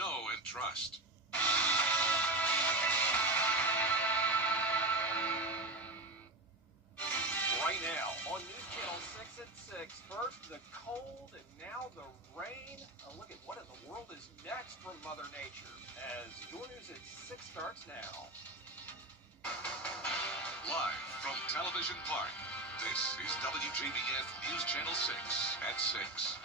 know and trust. Right now on News Channel 6 at 6, first the cold and now the rain. A look at what in the world is next from Mother Nature as your News at 6 starts now. Live from Television Park, this is WJBF News Channel 6 at 6.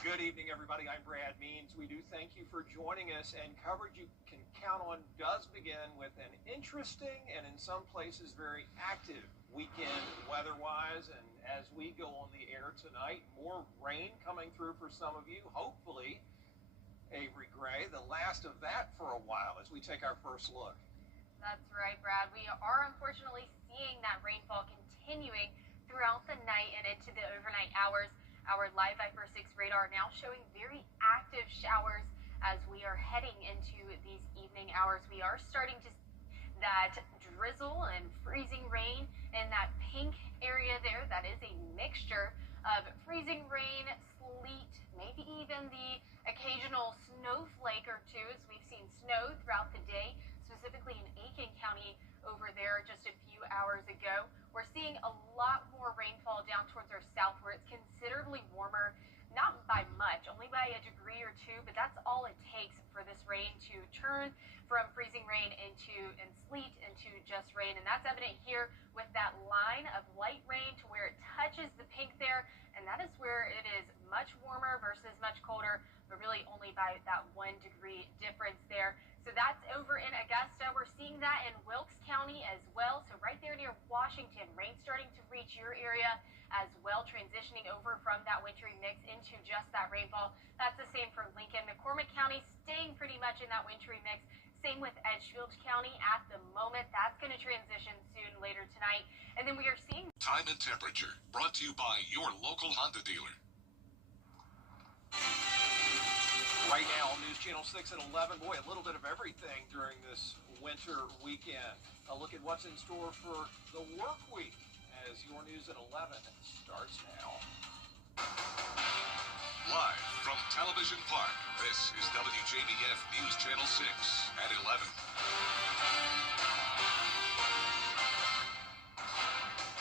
Good evening, everybody. I'm Brad Means. We do thank you for joining us, and coverage you can count on does begin with an interesting and in some places very active weekend weather-wise. And as we go on the air tonight, more rain coming through for some of you, hopefully. Avery Gray, the last of that for a while as we take our first look. That's right, Brad. We are unfortunately seeing that rainfall continuing throughout the night and into the overnight hours. Our live Viper 6 radar now showing very active showers as we are heading into these evening hours. We are starting to see that drizzle and freezing rain in that pink area there. That is a mixture of freezing rain, sleet, maybe even the occasional snowflake or two, as we've seen snow throughout the day, specifically in Aiken County over there just a few hours ago. We're seeing a lot more rainfall down towards our south where it's considerably warmer, not by much, only by a degree or two, but that's all it takes for this rain to turn from freezing rain and sleet into just rain. And that's evident here with that line of light rain to where it touches the pink there. And that is where it is much warmer versus much colder, but really only by that 1 degree difference there. So that's over in Augusta. We're seeing that in Wilkes County as well. So right there near Washington, rain starting to reach your area as well, transitioning over from that wintry mix into just that rainfall. That's the same for Lincoln. McCormick County staying pretty much in that wintry mix. Same with Edgefield County at the moment. That's going to transition soon later tonight. And then we are seeing Time and temperature brought to you by your local Honda dealer. Right now on News Channel 6 at 11, boy, a little bit of everything during this winter weekend. A look at what's in store for the work week as your News at 11 starts now. Live from Television Park, this is WJBF News Channel 6 at 11.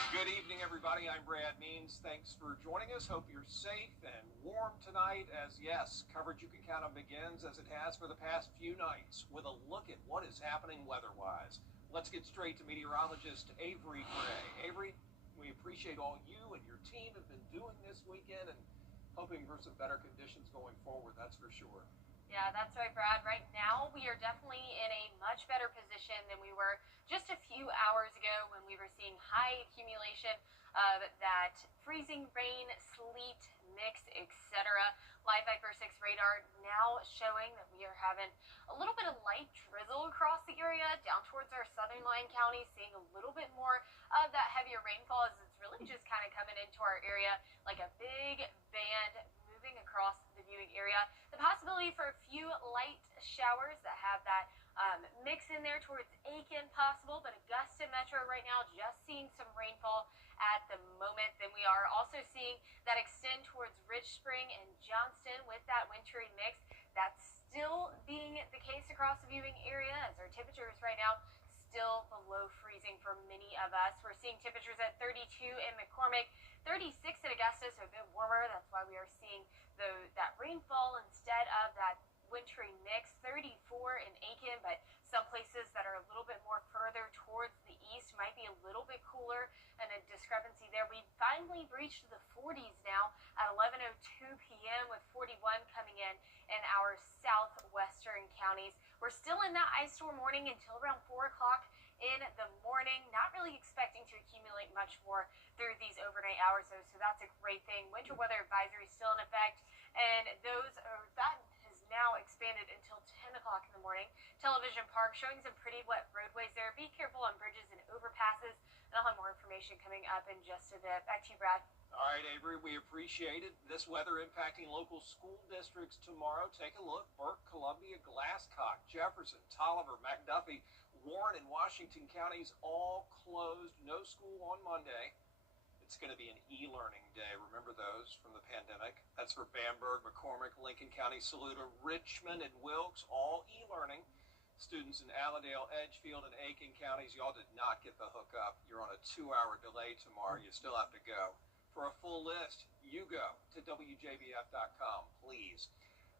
Good evening, everybody. I'm Brad Means. Thanks for joining us. Hope you're safe and warm tonight as, yes, coverage you can count on begins as it has for the past few nights with a look at what is happening weather-wise. Let's get straight to meteorologist Avery Gray. Avery, we appreciate all you and your team have been doing this weekend and hoping for some better conditions going forward, that's for sure. Yeah, that's right, Brad. Right now, we are definitely in a much better position than we were just a few hours ago when we were seeing high accumulation of that freezing rain, sleet, mix, etc. Live Viper 6 radar now showing that we are having a little bit of light drizzle across the area down towards our southern line counties, seeing a little bit more of that heavier rainfall as it's really just kind of coming into our area like a big band moving across the viewing area. The possibility for a few light showers that have that mix in there towards Aiken possible, but Augusta Metro right now just seeing some rainfall at the moment. Then we are also seeing that extend towards Rich Spring and Johnston with that wintry mix. That's still being the case across the viewing area as our temperatures right now still below freezing for many of us. We're seeing temperatures at 32 in McCormick, 36 in Augusta, so a bit warmer. That's why we are seeing that rainfall instead of that wintry mix. 34 in Aiken, but some places that are a little bit more further towards the east might be a little bit cooler, and a discrepancy there. We finally reached the 40s now at 11:02 p.m. with 41 coming in our southwestern counties. We're still in that ice storm warning until around 4 o'clock in the morning. Not really expecting to accumulate much more through these overnight hours, though, so that's a great thing. Winter weather advisory still in effect, and that has now expanded until 10 o'clock in the morning. Television Park showing some pretty wet roadways there. Be careful on bridges and overpasses, and I'll have more information coming up in just a bit. Back to you, Brad. All right, Avery, we appreciate it. This weather impacting local school districts tomorrow. Take a look. Burke, Columbia, Glasscock, Jefferson, Tolliver, McDuffie, Warren, and Washington counties all closed. No school on Monday. It's going to be an e-learning day. Remember those from the pandemic. events for Bamberg, McCormick, Lincoln County, Saluda, Richmond, and Wilkes, all e-learning. Students in Allendale, Edgefield, and Aiken counties, y'all did not get the hookup. You're on a 2-hour delay tomorrow. You still have to go. For a full list, you go to WJBF.com, please.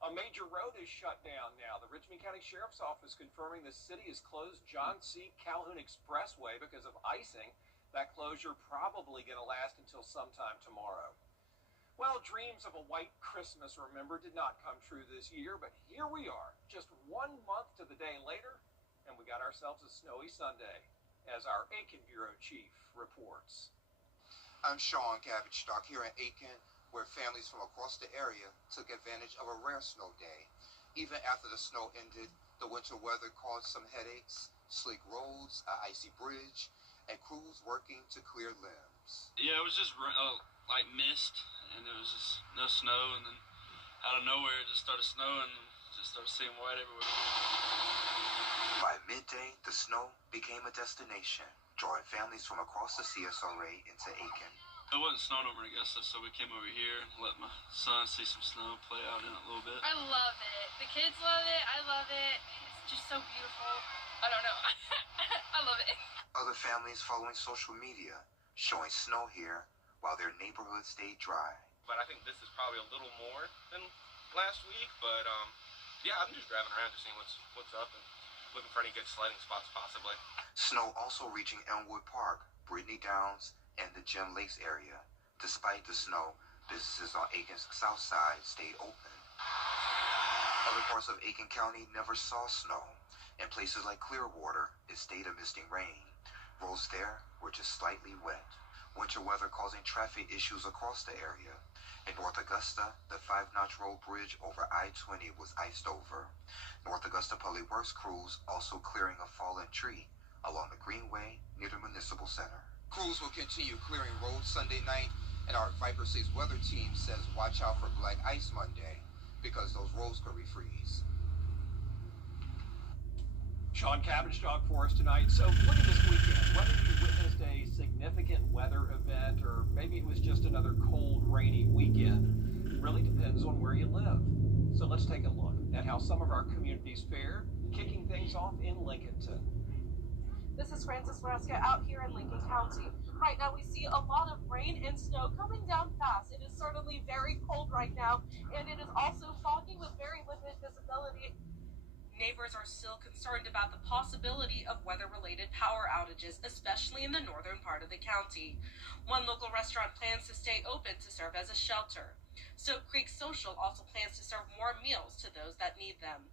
A major road is shut down now. The Richmond County Sheriff's Office confirming the city has closed John C. Calhoun Expressway because of icing. That closure probably going to last until sometime tomorrow. Well, dreams of a white Christmas, remember, did not come true this year, but here we are, just 1 month to the day later, and we got ourselves a snowy Sunday, as our Aiken Bureau Chief reports. I'm Sean Cabbage-Stock here in Aiken, where families from across the area took advantage of a rare snow day. Even after the snow ended, the winter weather caused some headaches, sleek roads, an icy bridge, and crews working to clear limbs. Yeah, it was just like mist, and there was just no snow, and then out of nowhere it just started snowing, and just started seeing white everywhere. By midday, the snow became a destination, drawing families from across the CSRA into Aiken. It wasn't snowing over in Augusta, so we came over here and let my son see some snow, play out in it a little bit. I love it. The kids love it. I love it. It's just so beautiful. I don't know. I love it. Other families following social media showing snow here while their neighborhood stayed dry. But I think this is probably a little more than last week. But yeah, I'm just driving around just seeing what's up and looking for any good sledding spots possibly. Snow also reaching Elmwood Park, Brittany Downs, and the Gem Lakes area. Despite the snow, businesses on Aiken's south side stayed open. Other parts of Aiken County never saw snow. In places like Clearwater, it stayed a misting rain. Roads there were just slightly wet. Winter weather causing traffic issues across the area. In North Augusta, the 5-notch road bridge over I-20 was iced over. North Augusta Public Works crews also clearing a fallen tree along the Greenway near the Municipal Center. Crews will continue clearing roads Sunday night, and our Viper 6 weather team says watch out for black ice Monday because those roads could refreeze. Sean Cabbage-Stock for us tonight. So look at this weekend. Whether you witnessed a significant weather event or maybe it was just another cold, rainy weekend, it really depends on where you live. So let's take a look at how some of our communities fare, kicking things off in Lincolnton. This is Frances Raska out here in Lincoln County. Right now we see a lot of rain and snow coming down fast. It is certainly very cold right now, and it is also foggy with very limited visibility. Neighbors are still concerned about the possibility of weather-related power outages, especially in the northern part of the county. One local restaurant plans to stay open to serve as a shelter. Soap Creek Social also plans to serve more meals to those that need them.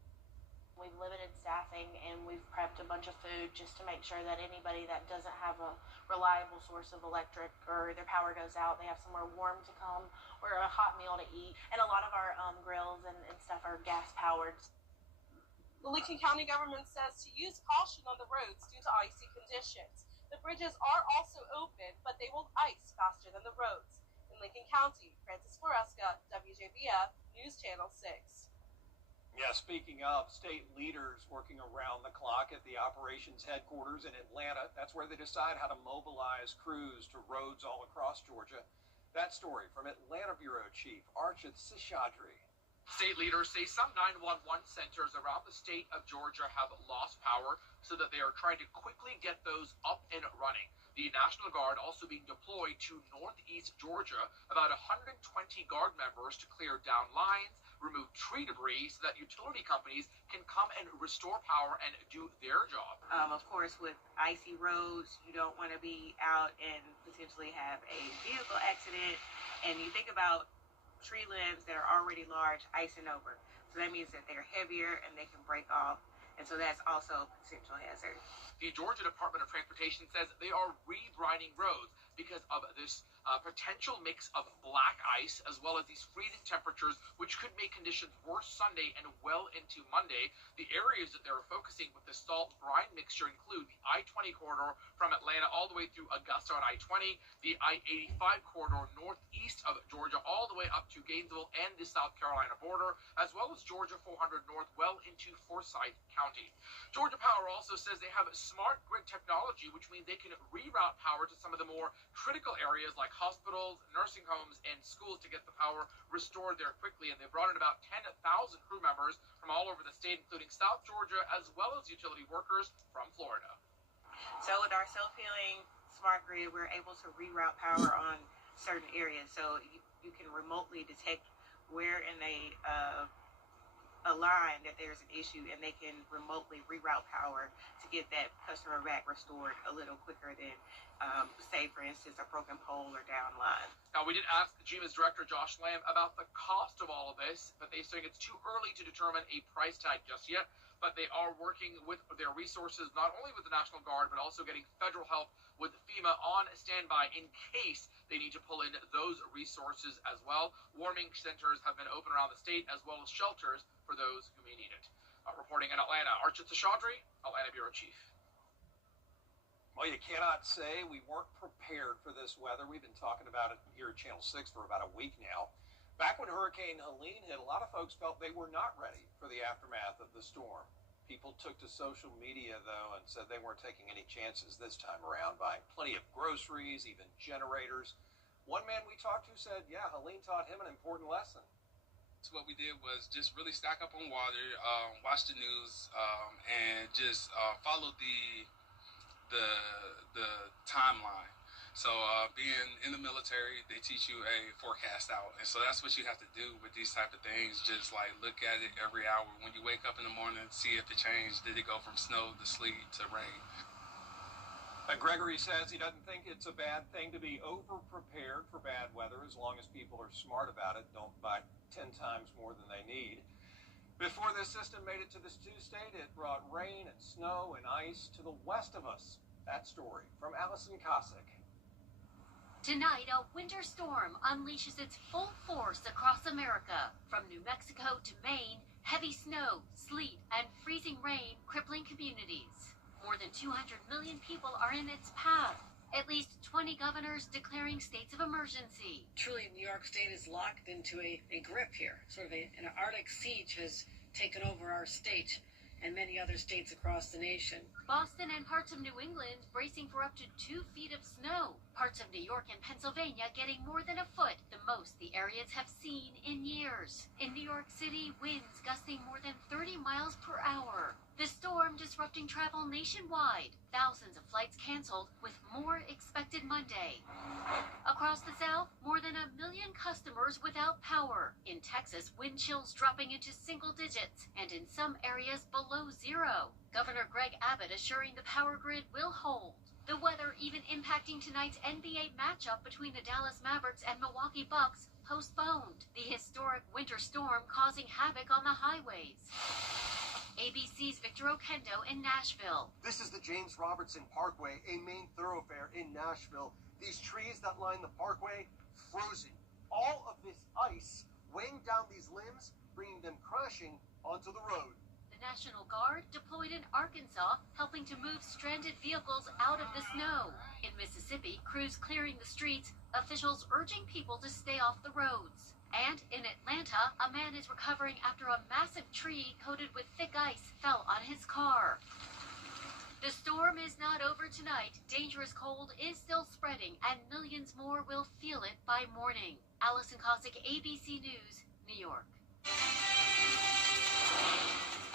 We've limited staffing and we've prepped a bunch of food just to make sure that anybody that doesn't have a reliable source of electric or their power goes out, they have somewhere warm to come or a hot meal to eat. And a lot of our grills and stuff are gas powered. The Lincoln County government says to use caution on the roads due to icy conditions. The bridges are also open, but they will ice faster than the roads. In Lincoln County, Frances Floresca, WJBF, News Channel 6. Yeah, speaking of state leaders working around the clock at the operations headquarters in Atlanta, that's where they decide how to mobilize crews to roads all across Georgia. That story from Atlanta Bureau Chief Archit Seshadri. State leaders say some 911 centers around the state of Georgia have lost power, so that they are trying to quickly get those up and running. The National Guard also being deployed to northeast Georgia, about 120 Guard members to clear down lines, remove tree debris so that utility companies can come and restore power and do their job. Of course, with icy roads, you don't want to be out and potentially have a vehicle accident. And you think about tree limbs that are already large icing over. So that means that they're heavier and they can break off. And so that's also a potential hazard. The Georgia Department of Transportation says they are rebrining roads because of this potential mix of black ice as well as these freezing temperatures, which could make conditions worse Sunday and well into Monday. The areas that they're focusing with the salt brine mixture include the I-20 corridor from Atlanta all the way through Augusta on I-20, the I-85 corridor northeast of Georgia all the way up to Gainesville and the South Carolina border, as well as Georgia 400 north well into Forsyth County. Georgia Power also says they have smart grid technology, which means they can reroute power to some of the more critical areas like hospitals, nursing homes, and schools to get the power restored there quickly. And they brought in about 10,000 crew members from all over the state, including South Georgia, as well as utility workers from Florida. So with our self-healing smart grid, we're able to reroute power on certain areas. So you can remotely detect where in a line that there's an issue, and they can remotely reroute power to get that customer back restored a little quicker than, say, for instance, a broken pole or down line. Now, we did ask GMA's director, Josh Lamb, about the cost of all of this, but they say it's too early to determine a price tag just yet. But they are working with their resources, not only with the National Guard, but also getting federal help with FEMA on standby in case they need to pull in those resources as well. Warming centers have been open around the state, as well as shelters for those who may need it. Reporting in Atlanta, Archit Seshadri, Atlanta Bureau Chief. Well, you cannot say we weren't prepared for this weather. We've been talking about it here at Channel 6 for about a week now. Back when Hurricane Helene hit, a lot of folks felt they were not ready for the aftermath of the storm. People took to social media, though, and said they weren't taking any chances this time around, buying plenty of groceries, even generators. One man we talked to said, yeah, Helene taught him an important lesson. So what we did was just really stock up on water, watch the news, and just follow the timeline. So being in the military, they teach you a forecast out. And so that's what you have to do with these type of things. Just like look at it every hour. When you wake up in the morning, see if it changed. Did it go from snow to sleet to rain? Gregory says he doesn't think it's a bad thing to be over-prepared for bad weather as long as people are smart about it, don't buy 10 times more than they need. Before this system made it to this two-state, it brought rain and snow and ice to the west of us. That story from Allison Cossack. Tonight, a winter storm unleashes its full force across America. From New Mexico to Maine, heavy snow, sleet, and freezing rain crippling communities. More than 200 million people are in its path. At least 20 governors declaring states of emergency. Truly, New York State is locked into a grip here. Sort of an Arctic siege has taken over our state and many other states across the nation. Boston and parts of New England bracing for up to 2 feet of snow. Parts of New York and Pennsylvania getting more than a foot, the most the areas have seen in years. In New York City, winds gusting more than 30 miles per hour. The storm disrupting travel nationwide. Thousands of flights canceled, with more expected Monday. Across the South, more than 1 million customers without power. In Texas, wind chills dropping into single digits, and in some areas below zero. Governor Greg Abbott assuring the power grid will hold. The weather even impacting tonight's NBA matchup between the Dallas Mavericks and Milwaukee Bucks postponed. The historic winter storm causing havoc on the highways. ABC's Victor Oquendo in Nashville. This is the James Robertson Parkway, a main thoroughfare in Nashville. These trees that line the parkway, frozen. All of this ice weighing down these limbs, bringing them crashing onto the road. The National Guard deployed in Arkansas, helping to move stranded vehicles out of the snow. In Mississippi, crews clearing the streets, officials urging people to stay off the roads. And in Atlanta, a man is recovering after a massive tree coated with thick ice fell on his car. The storm is not over tonight. Dangerous cold is still spreading, and millions more will feel it by morning. Allison Cossack, ABC News, New York.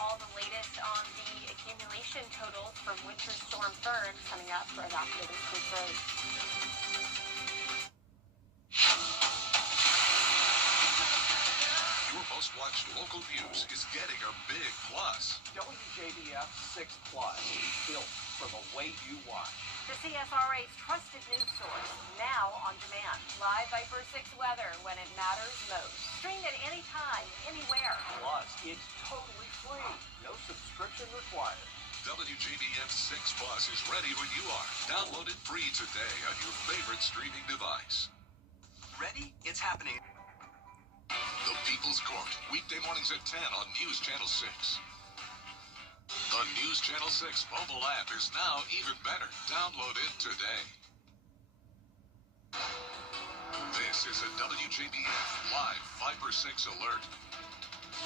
All the latest on the accumulation totals from Winter Storm Fern coming up right after this quick break. Your most watched local news is getting a big plus. WJBF 6 Plus, built for the way you watch. The CSRA's trusted news source, now on demand. Live Viper 6 weather when it matters most. Streamed at any time, anywhere. Plus, it's totally free. No subscription required. WJBF 6 Plus is ready when you are. Download it free today on your favorite streaming device. Ready? It's happening. The People's Court, weekday mornings at 10 on News Channel 6. The News Channel 6 mobile app is now even better. Download it today. This is a WJBF live 6 alert.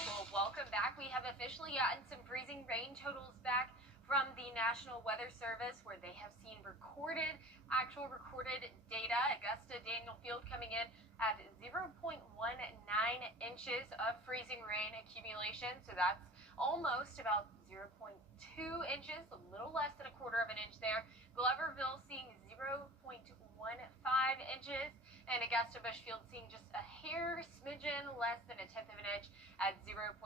Well, welcome back. We have officially gotten some freezing rain totals back from the National Weather Service, where they have seen actual recorded data. Augusta, Daniel Field coming in at 0.19 inches of freezing rain accumulation. So that's almost about 0.2 inches, a little less than a quarter of an inch there. Gloverville seeing 0.15 inches, and Augusta Bushfield seeing just a hair smidgen less than a tenth of an inch at 0.07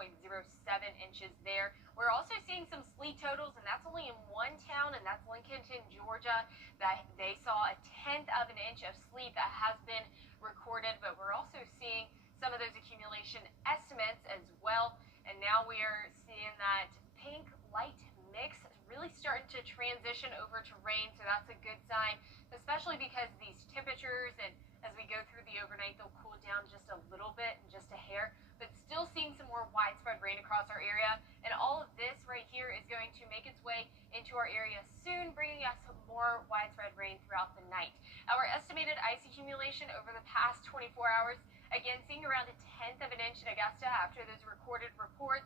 inches there. We're also seeing some sleet totals, and that's only in one town, and that's Lincolnton, Georgia, that they saw a tenth of an inch of sleet that has been recorded. But we're also seeing some of those accumulation estimates as well, and now we are seeing that pink light mix really starting to transition over to rain, so that's a good sign, especially because these temperatures, and as we go through the overnight, they'll cool down just a little bit, and just a hair, but still seeing some more widespread rain across our area. And all of this right here is going to make its way into our area soon, bringing us more widespread rain throughout the night. Our estimated ice accumulation over the past 24 hours, again, seeing around a tenth of an inch in Augusta after those recorded reports.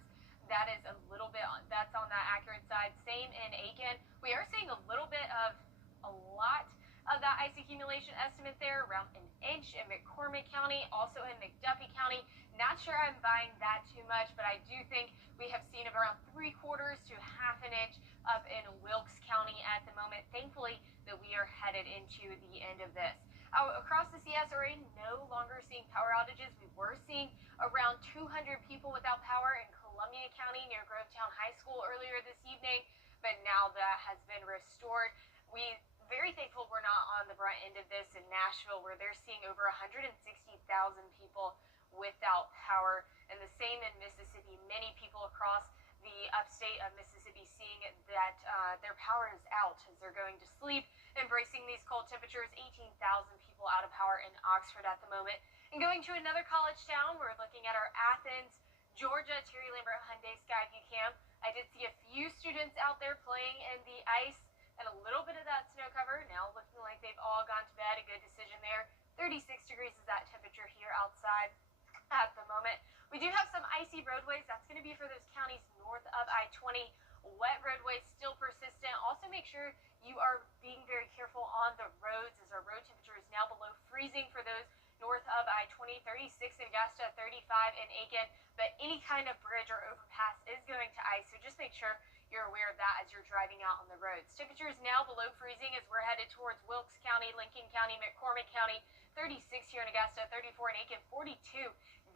That is a little bit, that's on that accurate side. Same in Aiken. We are seeing a little bit of a lot of that ice accumulation estimate there, around an inch in McCormick County, also in McDuffie County. Not sure I'm buying that too much, but I do think we have seen around 3/4 to half an inch up in Wilkes County at the moment. Thankfully that we are headed into the end of this. Across the CSRA, no longer seeing power outages. We were seeing around 200 people without power in Columbia County near Grovetown High School earlier this evening, but now that has been restored. We very thankful we're not on the brunt end of this in Nashville, where they're seeing over 160,000 people without power, and the same in Mississippi. Many people across the upstate of Mississippi seeing that their power is out as they're going to sleep, embracing these cold temperatures. 18,000 people out of power in Oxford at the moment. And going to another college town, we're looking at our Athens, Georgia, Terry Lambert Hyundai Skyview Camp. I did see a few students out there playing in the ice and a little bit of that snow cover. Now looking like they've all gone to bed. A good decision there. 36 degrees is that temperature here outside at the moment. We do have some icy roadways. That's going to be for those counties north of I-20. Wet roadways still persistent. Also make sure you are being very careful on the roads, as our road temperature is now below freezing for those north of I-20, 36 in Augusta, 35 in Aiken, but any kind of bridge or overpass is going to ice, so just make sure you're aware of that as you're driving out on the roads. Temperatures now below freezing as we're headed towards Wilkes County, Lincoln County, McCormick County, 36 here in Augusta, 34 in Aiken, 42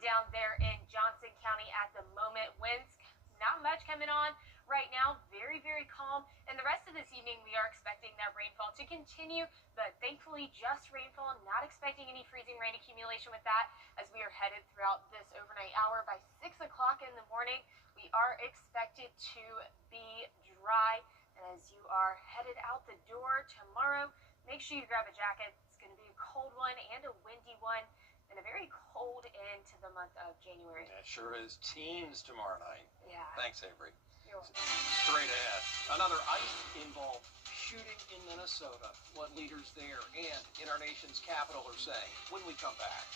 down there in Johnson County at the moment. Winds, not much coming on right now, very, very calm. And the rest of this evening, we are expecting that rainfall to continue, but thankfully just rainfall, not expecting any freezing rain accumulation with that as we are headed throughout this overnight hour. By 6 o'clock in the morning, we are expected to be dry. And as you are headed out the door tomorrow, make sure you grab a jacket. It's going to be a cold one and a windy one, and a very cold end to the month of January. That sure is. Teens tomorrow night. Yeah. Thanks, Avery. You're welcome. Straight ahead, another ICE-involved shooting in Minnesota. What leaders there and in our nation's capital are saying when we come back.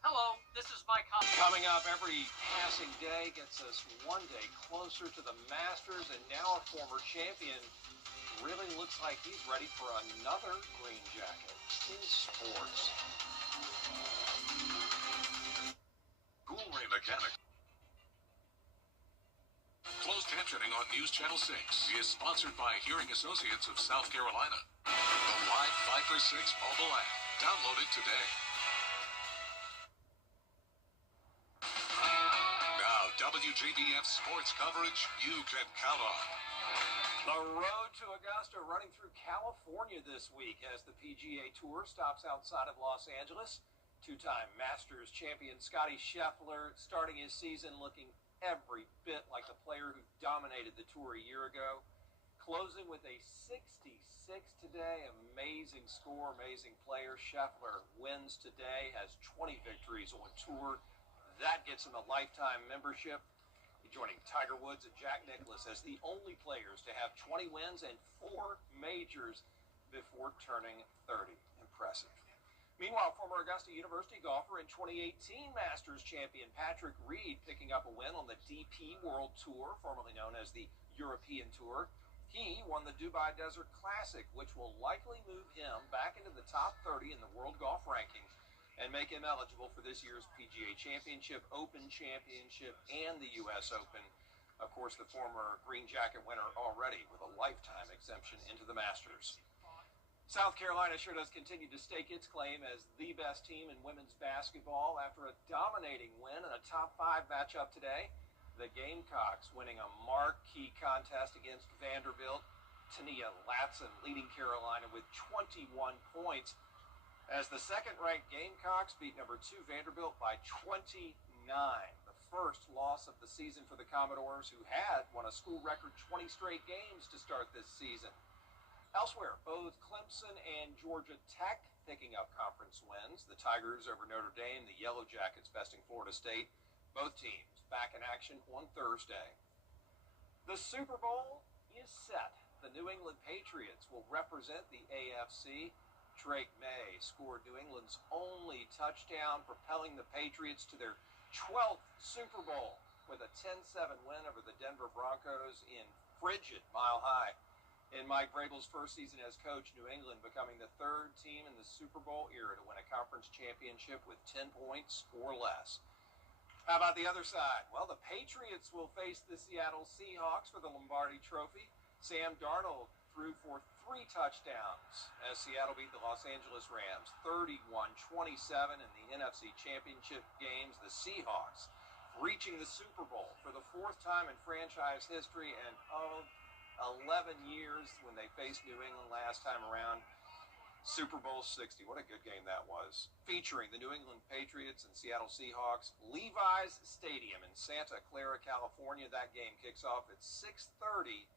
Hello, this is Mike. Coming up, every passing day gets us one day closer to the Masters, and now a former champion really looks like he's ready for another green jacket in sports. Jewelry Mechanic. Closed captioning on News Channel 6 is sponsored by Hearing Associates of South Carolina. The Live 5 for 6 mobile app. Download it today. Now, WJBF sports coverage you can count on. The road to Augusta running through California this week as the PGA Tour stops outside of Los Angeles. Two-time Masters champion Scottie Scheffler starting his season looking every bit like the player who dominated the tour a year ago. Closing with a 66 today. Amazing score, amazing player. Scheffler wins today, has 20 victories on tour. That gets him a lifetime membership. Joining Tiger Woods and Jack Nicklaus as the only players to have 20 wins and 4 majors before turning 30. Impressive. Meanwhile, former Augusta University golfer and 2018 Masters champion Patrick Reed picking up a win on the DP World Tour, formerly known as the European Tour. He won the Dubai Desert Classic, which will likely move him back into the top 30 in the world golf rankings and make him eligible for this year's PGA Championship, Open Championship, and the U.S. Open. Of course, the former Green Jacket winner already with a lifetime exemption into the Masters. South Carolina sure does continue to stake its claim as the best team in women's basketball after a dominating win in a top 5 matchup today. The Gamecocks winning a marquee contest against Vanderbilt. Tania Latson leading Carolina with 21 points as the second-ranked Gamecocks beat number 2 Vanderbilt by 29. The first loss of the season for the Commodores, who had won a school record 20 straight games to start this season. Elsewhere, both Clemson and Georgia Tech picking up conference wins. The Tigers over Notre Dame, the Yellow Jackets besting Florida State. Both teams back in action on Thursday. The Super Bowl is set. The New England Patriots will represent the AFC. Drake May scored New England's only touchdown, propelling the Patriots to their 12th Super Bowl with a 10-7 win over the Denver Broncos in frigid Mile High. In Mike Vrabel's first season as coach, New England becoming the 3rd team in the Super Bowl era to win a conference championship with 10 points or less. How about the other side? Well, the Patriots will face the Seattle Seahawks for the Lombardi Trophy. Sam Darnold threw for 3 touchdowns as Seattle beat the Los Angeles Rams 31-27 in the NFC Championship games. The Seahawks reaching the Super Bowl for the 4th time in franchise history, and 11 years when they faced New England last time around. Super Bowl 60. What a good game that was. Featuring the New England Patriots and Seattle Seahawks. Levi's Stadium in Santa Clara, California. That game kicks off at 6:30,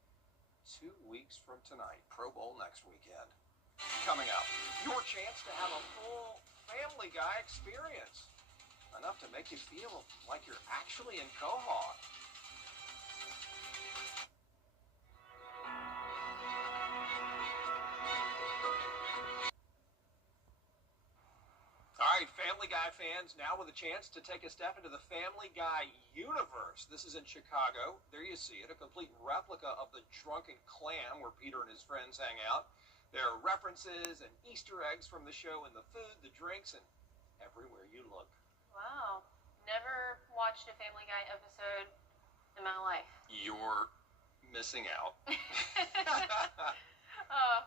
2 weeks from tonight. Pro Bowl next weekend. Coming up, your chance to have a full Family Guy experience. Enough to make you feel like you're actually in Quahog. All right, Family Guy fans, now with a chance to take a step into the Family Guy universe. This is in Chicago. There you see it, a complete replica of the Drunken Clam where Peter and his friends hang out. There are references and Easter eggs from the show in the food, the drinks, and everywhere you look. Wow. Never watched a Family Guy episode in my life. You're missing out.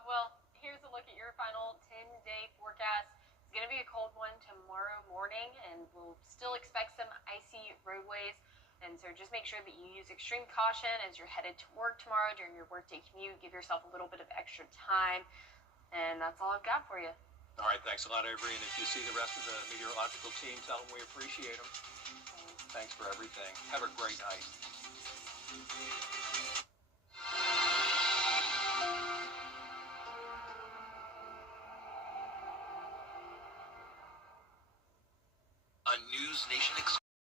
Well, here's a look at your final 10-day forecast. It's going to be a cold one tomorrow morning, and we'll still expect some icy roadways. And so just make sure that you use extreme caution as you're headed to work tomorrow during your workday commute. Give yourself a little bit of extra time. And that's all I've got for you. All right, thanks a lot, Avery. And if you see the rest of the meteorological team, tell them we appreciate them. Thanks for everything. Have a great night. A News Nation